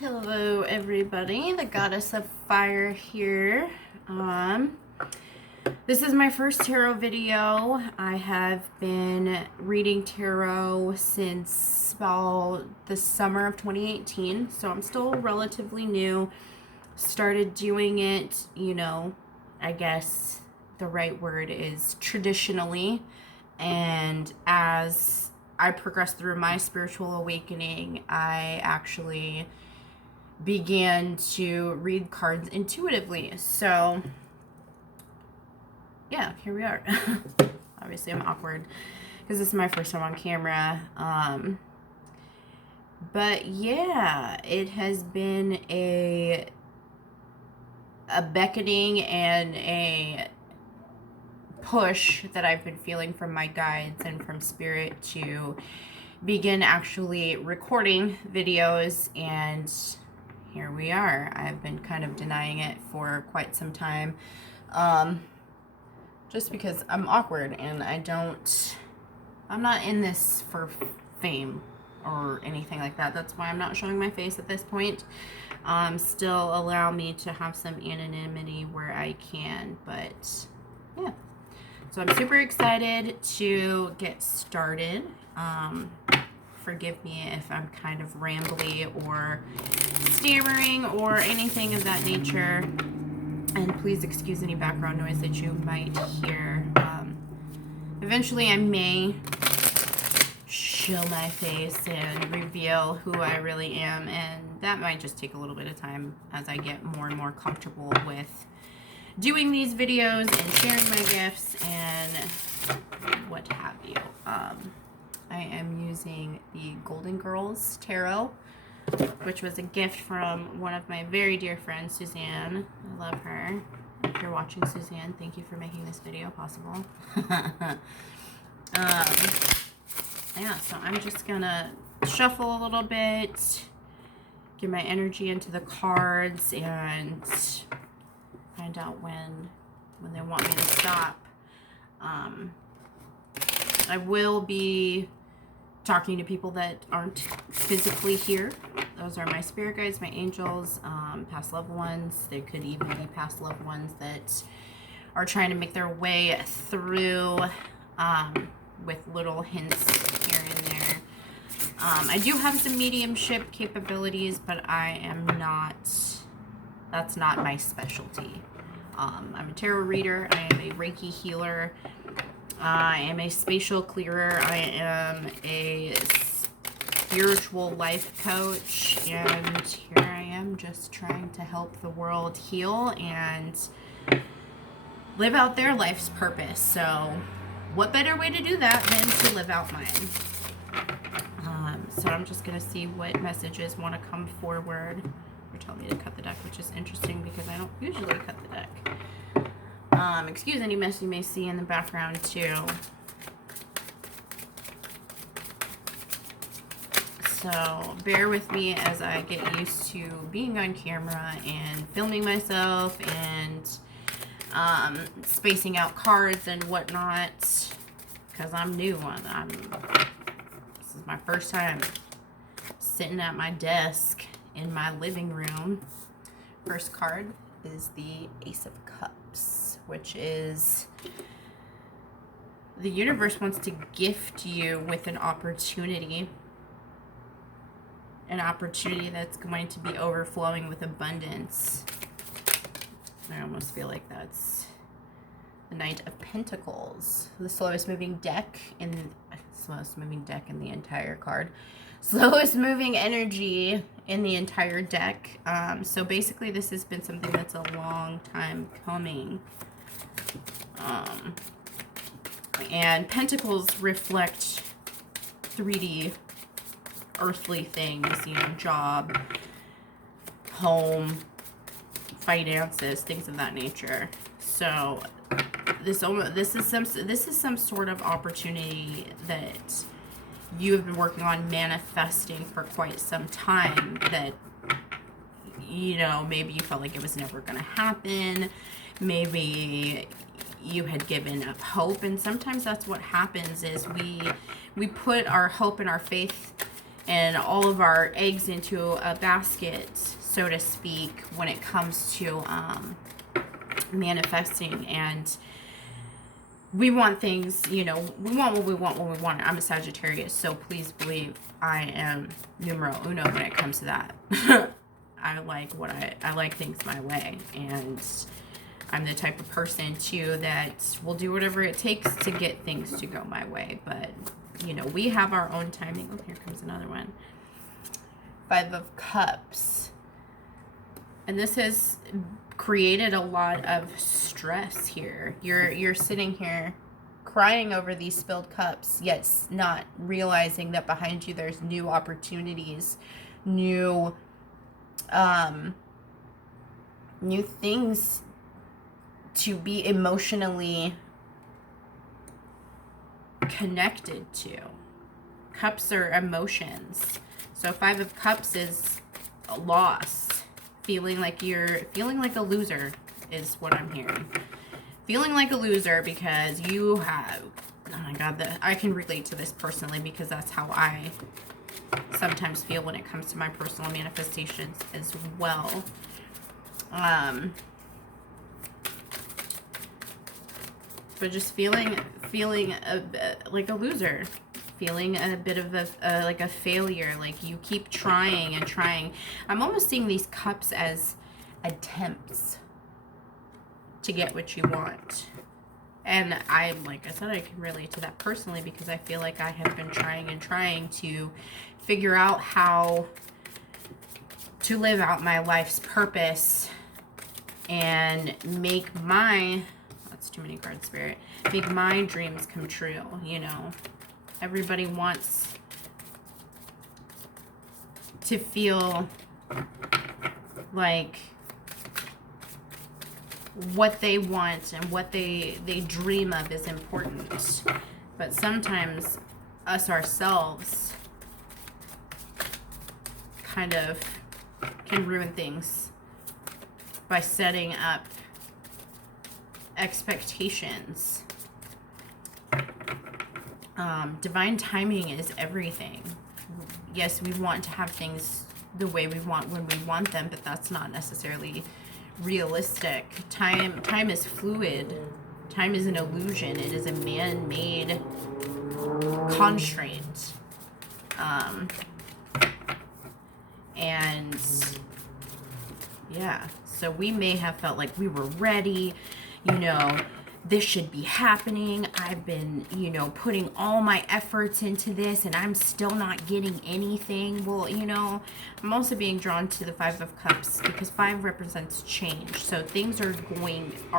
Hello everybody, the Goddess of Fire here. This is my first tarot video. I have been reading tarot since about the summer of 2018, so I'm still relatively new. Started doing it, I guess the right word is traditionally, and as I progressed through my spiritual awakening, I actually began to read cards intuitively. So yeah, here we are. Obviously I'm awkward because this is my first time on camera. But yeah, it has been a beckoning and a push that I've been feeling from my guides and from spirit to begin actually recording videos, and here we are. I've been kind of denying it for quite some time, just because I'm awkward and I'm not in this for fame or anything like that. That's why I'm not showing my face at this point. Still allow me to have some anonymity where I can, but yeah. So I'm super excited to get started. Forgive me if I'm kind of rambly or stammering or anything of that nature. And please excuse any background noise that you might hear. Eventually I may show my face and reveal who I really am, and that might just take a little bit of time as I get more and more comfortable with doing these videos and sharing my gifts and what have you. I am using the Golden Girls Tarot, which was a gift from one of my very dear friends, Suzanne. I love her. If you're watching, Suzanne, thank you for making this video possible. Yeah, so I'm just gonna shuffle a little bit, get my energy into the cards, and find out when they want me to stop. I will be talking to people that aren't physically here. Those are my spirit guides, my angels, past loved ones. They could even be past loved ones that are trying to make their way through, with little hints here and there. I do have some mediumship capabilities, but that's not my specialty. I'm a tarot reader. I am a Reiki healer. I am a spatial clearer. I am a spiritual life coach. And here I am just trying to help the world heal and live out their life's purpose. So what better way to do that than to live out mine? So I'm just going to see what messages want to come forward. They're telling me to cut the deck, which is interesting because I don't usually cut the deck. Excuse any mess you may see in the background too. So bear with me as I get used to being on camera and filming myself and spacing out cards and whatnot, because I'm new. This is my first time sitting at my desk in my living room. First card is the Ace of Cups, which is the universe wants to gift you with an opportunity that's going to be overflowing with abundance. I almost feel like that's the Knight of Pentacles, the slowest moving deck in the entire card. Slowest moving energy in the entire deck. So basically this has been something that's a long time coming. And pentacles reflect 3D earthly things, job, home, finances, things of that nature. So this is some sort of opportunity that you have been working on manifesting for quite some time, that maybe you felt like it was never going to happen. Maybe you had given up hope, and sometimes that's what happens is we put our hope and our faith and all of our eggs into a basket, so to speak, when it comes to manifesting. And we want things, you know, we want what we want when we want it. I'm a Sagittarius, so please believe I am numero uno when it comes to that. I like things my way, and I'm the type of person too that will do whatever it takes to get things to go my way. But you know, we have our own timing. Oh, here comes another one. 5 of Cups. And this has created a lot of stress here. You're sitting here crying over these spilled cups, yet not realizing that behind you there's new opportunities, new things to be emotionally connected to. Cups are emotions. So 5 of Cups is a loss. Feeling like a loser is what I'm hearing. Feeling like a loser because you have, oh my God, I can relate to this personally because that's how I sometimes feel when it comes to my personal manifestations as well. But just feeling like a loser, feeling a bit of like a failure, like you keep trying and trying. I'm almost seeing these cups as attempts to get what you want. And like I said, I can relate to that personally because I feel like I have been trying and trying to figure out how to live out my life's purpose and make that's too many cards, Spirit, make my dreams come true, you know. Everybody wants to feel like what they want and what they dream of is important. But sometimes us ourselves kind of can ruin things by setting up expectations. Divine timing is everything. Yes, we want to have things the way we want when we want them, but that's not necessarily realistic. Time is fluid. Time is an illusion. It is a man-made constraint. And yeah, so we may have felt like we were ready, you know, this should be happening. I've been, you know, putting all my efforts into this and I'm still not getting anything. Well, you know, I'm also being drawn to the 5 of Cups because 5 represents change. So things are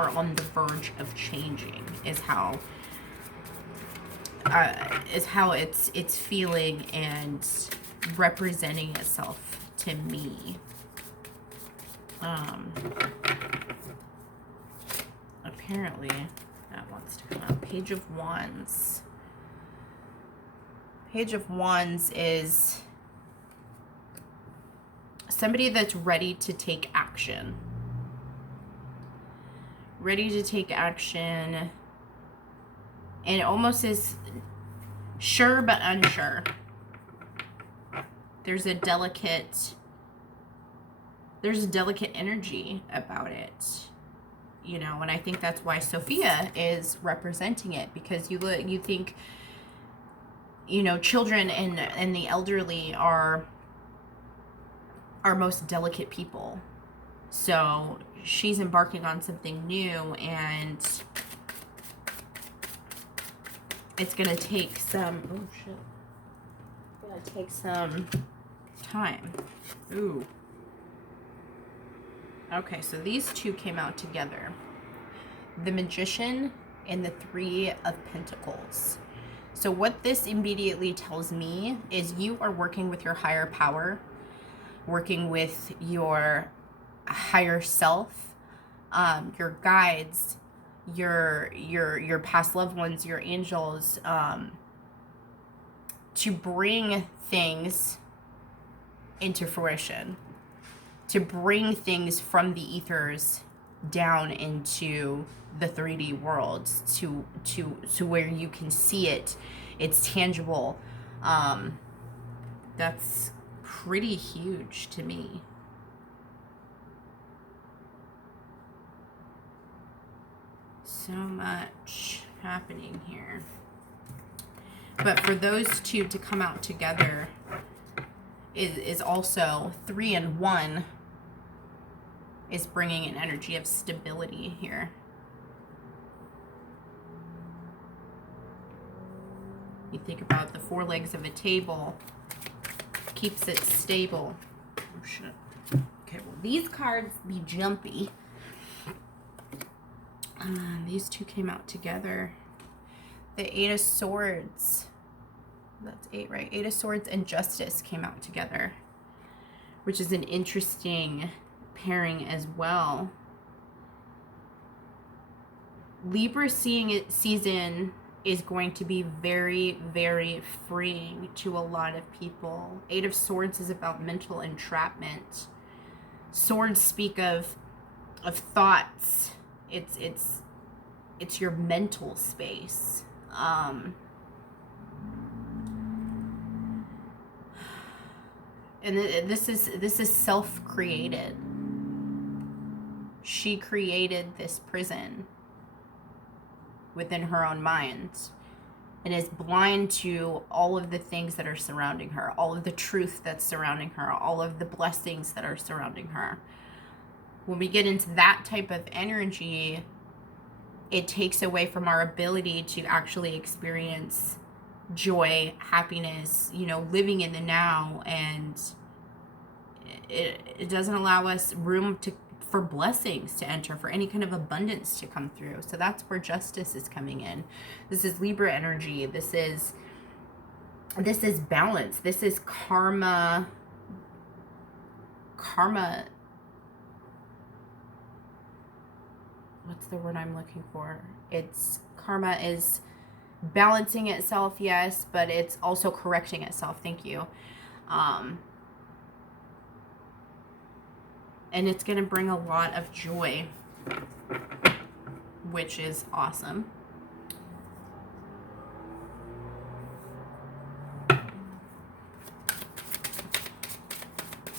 on the verge of changing is how it's feeling and representing itself to me. Apparently that wants to come out. Page of Wands. Page of Wands is somebody that's ready to take action. Ready to take action. And it almost is sure but unsure. There's a delicate energy about it. You know, and I think that's why Sophia is representing it, because you think, you know, children and the elderly are our most delicate people. So she's embarking on something new, and it's gonna take some time. Ooh. Okay, so these two came out together. The Magician and the 3 of Pentacles. So what this immediately tells me is you are working with your higher power, working with your higher self, your guides, your past loved ones, your angels, to bring things into fruition. To bring things from the ethers down into the 3D world, to where you can see it, it's tangible. That's pretty huge to me. So much happening here. But for those two to come out together is also 3 and 1 is bringing an energy of stability here. You think about the 4 legs of a table, keeps it stable. Oh shit. Okay, well these cards be jumpy. These two came out together. The 8 of Swords. That's 8, right? 8 of Swords and Justice came out together, which is an interesting pairing as well. Libra season is going to be very, very freeing to a lot of people. 8 of Swords is about mental entrapment. Swords speak of thoughts. It's your mental space. And this is self-created. She created this prison within her own mind and is blind to all of the things that are surrounding her, all of the truth that's surrounding her, all of the blessings that are surrounding her. When we get into that type of energy, it takes away from our ability to actually experience joy, happiness, you know, living in the now, and it doesn't allow us room for blessings to enter, for any kind of abundance to come through. So that's where Justice is coming in. This is Libra energy. This is balance. This is karma. What's the word I'm looking for? It's karma is balancing itself, yes, but it's also correcting itself. Thank you. And it's going to bring a lot of joy, which is awesome.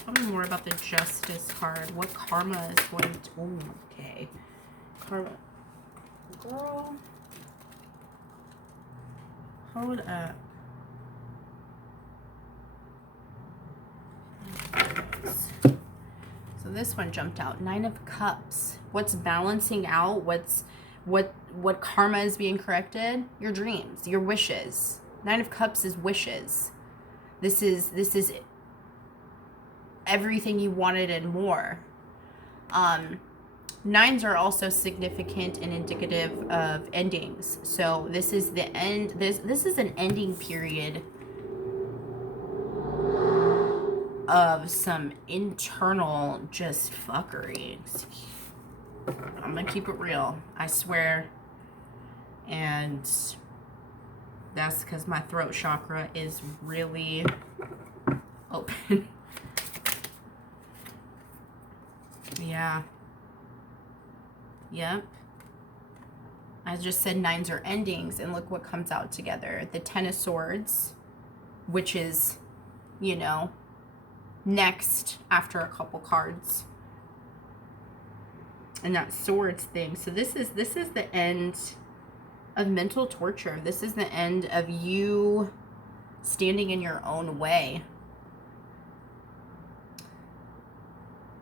Tell me more about the Justice card. What karma is going to... Oh, okay. Karma. Girl. Hold up. So this one jumped out. 9 of Cups. What's balancing out? What karma is being corrected? Your dreams, your wishes. 9 of Cups is wishes. This is everything you wanted and more. 9s are also significant and indicative of endings. So this is the end. This is an ending period of some internal just fuckery. I'm gonna keep it real, I swear. And that's because my throat chakra is really open. Yeah. Yep. I just said 9s are endings, and look what comes out together. The 10 of Swords, which is, you know, next after a couple cards. And that Swords thing. So this is the end of mental torture. This is the end of you standing in your own way.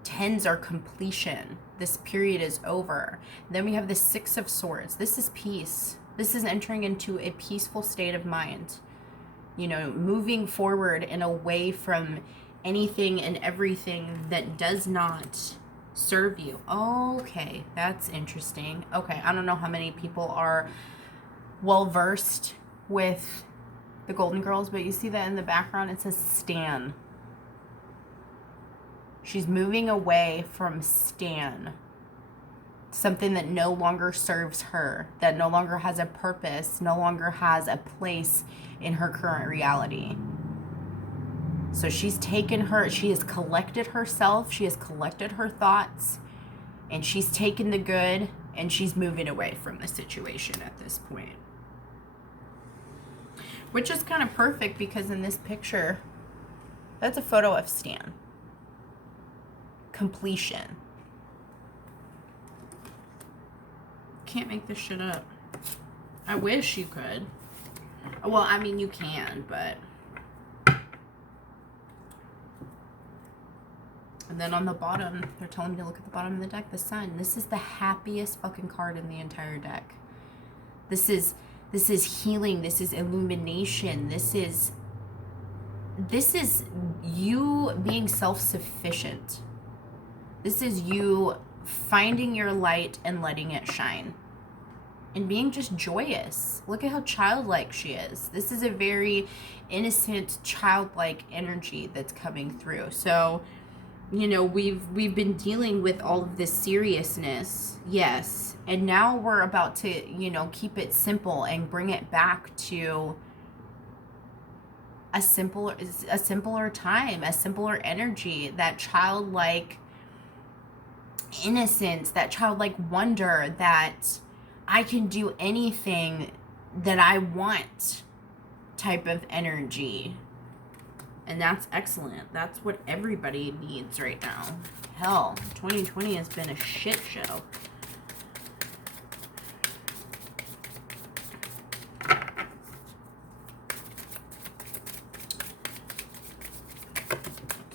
10s are completion. This period is over. Then we have the 6 of Swords. This is peace. This is entering into a peaceful state of mind. You know, moving forward and away from anything and everything that does not serve you. Okay, that's interesting. Okay, I don't know how many people are well versed with the Golden Girls, but you see that in the background, it says Stan. She's moving away from Stan. Something that no longer serves her, that no longer has a purpose, no longer has a place in her current reality. So she's taken she has collected herself, she has collected her thoughts, and she's taken the good, and she's moving away from the situation at this point. Which is kind of perfect, because in this picture, That's a photo of Stan. Completion. Can't make this shit up. I wish you could. Well, I mean, you can, but... And then on the bottom, they're telling me to look at the bottom of the deck, the sun. This is the happiest fucking card in the entire deck. This is healing. This is illumination. This is you being self-sufficient. This is you finding your light and letting it shine. And being just joyous. Look at how childlike she is. This is a very innocent, childlike energy that's coming through. So, you know, we've been dealing with all of this seriousness, yes, and now we're about to, you know, keep it simple and bring it back to a simpler time, a simpler energy, that childlike innocence, that childlike wonder that I can do anything that I want type of energy. And that's excellent. That's what everybody needs right now. Hell, 2020 has been a shit show.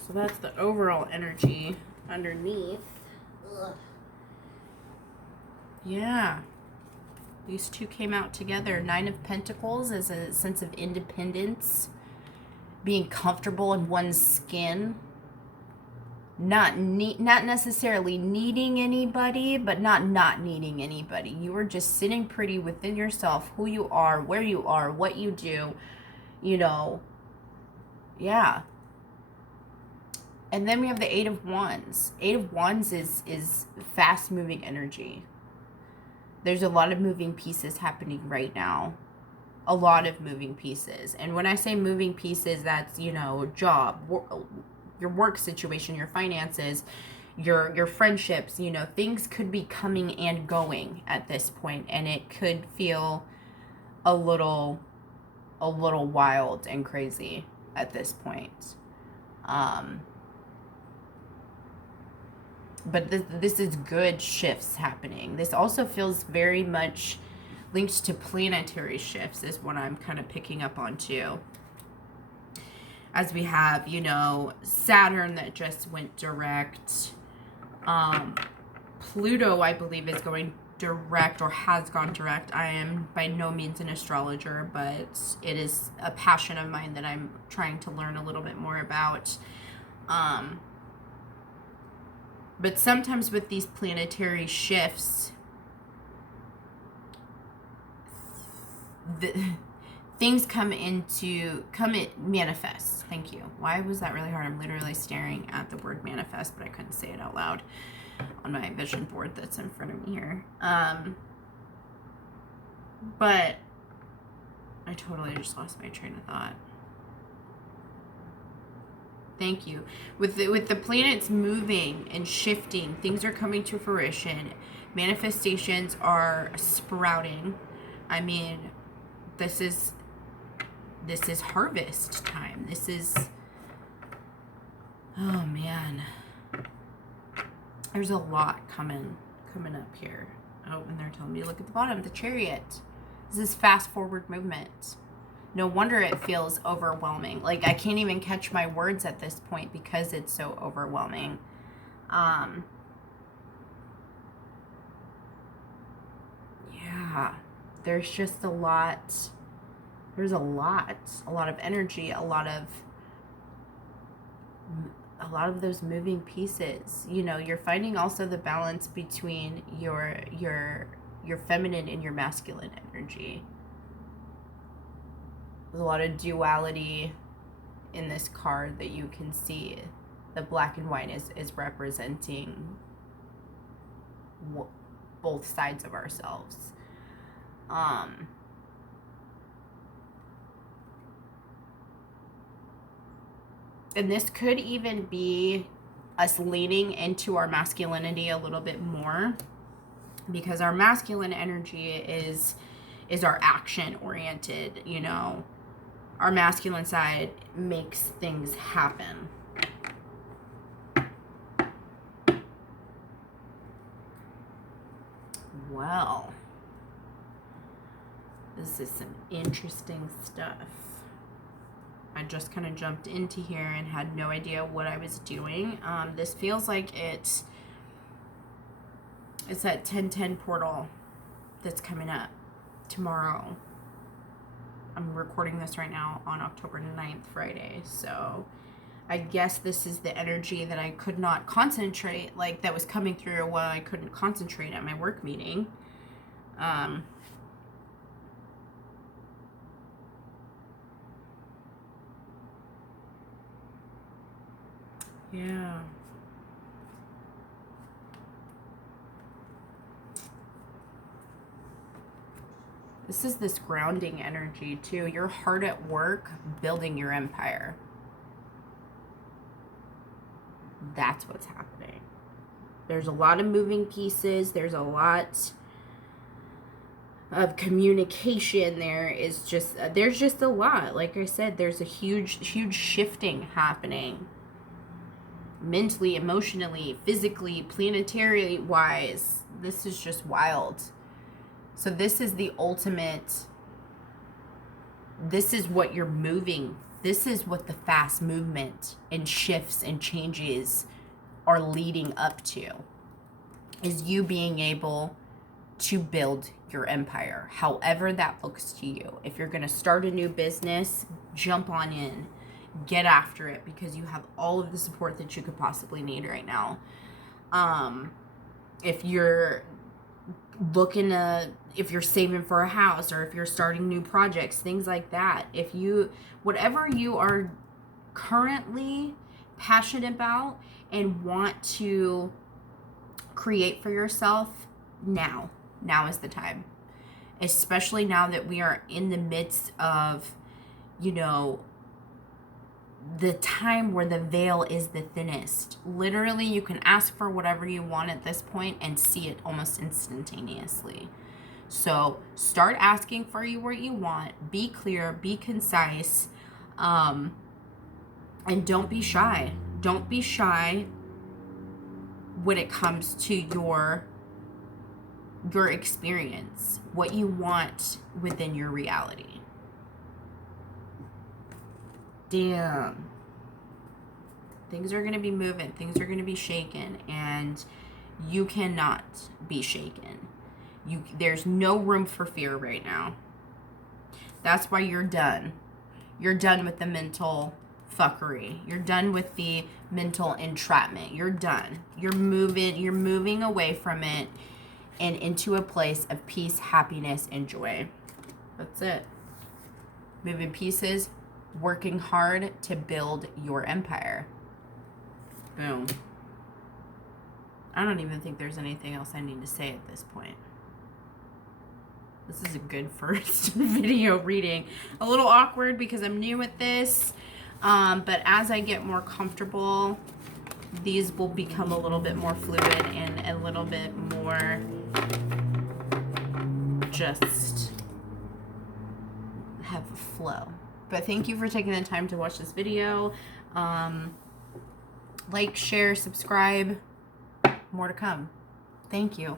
So that's the overall energy underneath. Ugh. Yeah. These two came out together. 9 of Pentacles is a sense of independence. Being comfortable in one's skin, not necessarily needing anybody, but not needing anybody. You are just sitting pretty within yourself, who you are, where you are, what you do, you know. Yeah. And then we have the 8 of Wands. 8 of Wands is fast moving energy. There's a lot of moving pieces happening right now. A lot of moving pieces. And when I say moving pieces, that's, you know, job, your work situation, your finances, your friendships, you know, things could be coming and going at this point, and it could feel a little wild and crazy at this point. But this is good shifts happening. This also feels very much linked to planetary shifts, is what I'm kind of picking up on too. As we have, you know, Saturn that just went direct. Pluto, I believe, is going direct or has gone direct. I am by no means an astrologer, but it is a passion of mine that I'm trying to learn a little bit more about. But sometimes with these planetary shifts, things manifest. Thank you. Why was that really hard? I'm literally staring at the word manifest, but I couldn't say it out loud on my vision board that's in front of me here. But I totally just lost my train of thought. Thank you. With the planets moving and shifting, things are coming to fruition. Manifestations are sprouting. I mean, this is harvest time. This is, oh man, there's a lot coming up here. Oh, and they're telling me to look at the bottom, the Chariot. This is fast forward movement. No wonder it feels overwhelming. Like, I can't even catch my words at this point because it's so overwhelming. Yeah, there's just a lot. There's a lot of energy, a lot of those moving pieces. You know, you're finding also the balance between your feminine and your masculine energy. There's a lot of duality in this card that you can see. The black and white is representing both sides of ourselves. And this could even be us leaning into our masculinity a little bit more, because our masculine energy is our action oriented, you know. our masculine side makes things happen. Well, this is some interesting stuff. I just kind of jumped into here and had no idea what I was doing. This feels like it's that 1010 portal that's coming up tomorrow. I'm recording this right now on October 9th, Friday. So I guess this is the energy that I could not concentrate, like that was coming through while I couldn't concentrate at my work meeting. Yeah. This is this grounding energy too. You're hard at work building your empire. That's what's happening. There's a lot of moving pieces. There's a lot of communication. There's just a lot. Like I said, there's a huge shifting happening. Mentally, emotionally, physically, planetarily wise. This is just wild. So this is the ultimate. This is what you're moving. This is what the fast movement and shifts and changes are leading up to. Is you being able to build your empire, however that looks to you. If you're going to start a new business, jump on in. Get after it, because you have all of the support that you could possibly need right now. If you're if you're saving for a house, or if you're starting new projects, things like that, whatever you are currently passionate about and want to create for yourself, now is the time. Especially now that we are in the midst of, the time where the veil is the thinnest. Literally, you can ask for whatever you want at this point and see it almost instantaneously. So start asking for what you want. Be clear, be concise, and don't be shy. Don't be shy when it comes to your experience, what you want within your reality. Damn. Things are going to be moving. Things are going to be shaken. And you cannot be shaken. There's no room for fear right now. That's why you're done. You're done with the mental fuckery. You're done with the mental entrapment. You're done. You're moving away from it and into a place of peace, happiness, and joy. That's it. Moving pieces. Working hard to build your empire. Boom. I don't even think there's anything else I need to say at this point. This is a good first video reading. A little awkward because I'm new at this. But as I get more comfortable, these will become a little bit more fluid and a little bit more just have a flow. But thank you for taking the time to watch this video. Like, share, subscribe. More to come. Thank you.